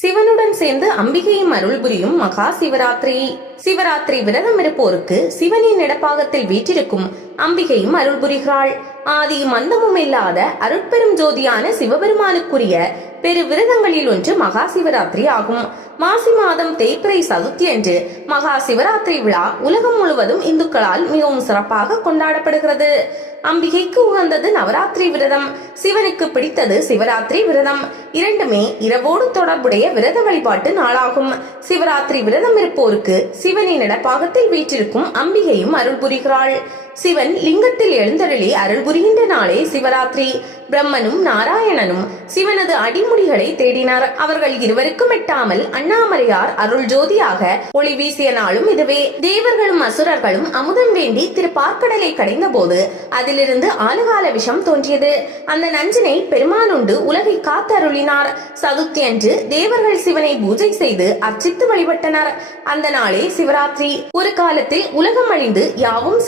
சிவனுடன் சேர்ந்து அம்பிகையும் அருள் புரியும் மகா சிவராத்திரி. சிவராத்திரி விரதம் இருப்போருக்கு சிவனின் இடப்பாகத்தில் வீற்றிருக்கும் அம்பிகையும் அருள் புரிகிறாள். ஆதியும் அந்தமும் இல்லாத அருட்பெரும் ஜோதியான சிவபெருமானுக்குரிய பெரு விரதங்களில் ஒன்று மகா சிவராத்திரி ஆகும். மாசி மாதம் தேய்பிறை சதுர்த்தி அன்று மகா சிவராத்திரி விழா உலகம் முழுவதும் இந்துக்களால் மிகவும் சிறப்பாக கொண்டாடப்படுகிறது. அம்பிகைக்கு உகந்தது நவராத்திரி விரதம். சிவனுக்கு பிடித்தது சிவராத்திரி விரதம். இரண்டுமே இரவோடு தொடர்புடைய விரத வழிபாட்டு நாளாகும். சிவராத்திரி விரதம் இருப்போருக்கு சிவனின் இடப்பாகத்தில் வீற்றிருக்கும் அம்பிகையும் அருள் புரிகிறாள். சிவன் லிங்கத்தில் எழுந்தருளி அருள் புரிகின்ற நாளே சிவராத்திரி. பிரம்மனும் நாராயணனும் சிவனது அடிமுடிகளை தேடினார். அவர்கள் இருவருக்கும் எட்டாமல் அண்ணாமலையார் அருள் ஜோதியாக ஒளி வீசிய நாளும் இதுவே. தேவர்களும் அசுரர்களும் அமுதம் வேண்டி திருப்பார்க்கடலை கடைந்த போது அதிலிருந்து ஆலுகால விஷம் தோன்றியது. அந்த நஞ்சினை பெருமானுண்டு உலகை காத்தருளினார். சதுர்த்தி அன்று தேவர்கள் சிவனை பூஜை செய்து அர்ச்சித்து வழிபட்டனர். அந்த நாளே சிவராத்திரி. ஒரு காலத்தில் உலகம் அழிந்து யாவும்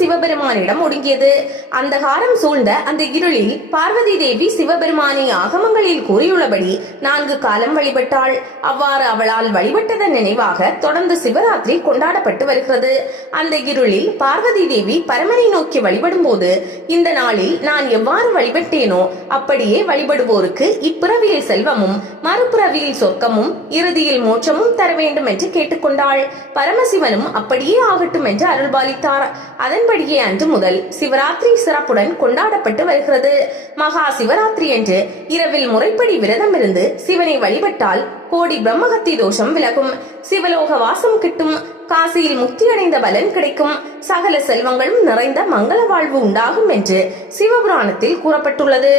சிவபெருமானிடம் ஒடுங்கியது. அந்தகாரம் சூழ்ந்த அந்த இருளில் பார்வதி தேவி சிவபெருமானை ஆகமங்களில் கூறியுள்ளபடி நான்கு காலம் வழிபட்டாள். அவ்வாறு அவளால் வழிபட்டதன் நினைவாக தொடர்ந்து சிவராத்திரி கொண்டாடப்பட்டு வருகிறது. அந்த இருளில் பார்வதி தேவி பரமனை நோக்கி வழிபடும் போது இந்த நாளில் நான் எவ்வாறு வழிபட்டேனோ அப்படியே வழிபடுவோருக்கு இப்பிறவியில் செல்வமும் மறுபிறவியில் சொர்க்கமும் இறுதியில் மோட்சமும் தர வேண்டும் என்று கேட்டுக்கொண்டாள். பரமசிவனும் அப்படியே ஆகட்டும் என்று அருள்பாலித்தார். அதன்படியே அன்று முதல் சிவராத்திரி சிறப்புடன் கொண்டாடப்பட்டு வருகிறது. மகா சிவராத்திரி என்று இரவில் முறைப்படி விரதம் இருந்து சிவனை வழிபட்டால் கோடி பிரம்மகத்தி தோஷம் விலகும். சிவலோக வாசம் கிட்டும். காசியில் முக்தியடைந்த பலன் கிடைக்கும். சகல செல்வங்களும் நிறைந்த மங்கள வாழ்வு உண்டாகும் என்று சிவபுராணத்தில் கூறப்பட்டுள்ளது.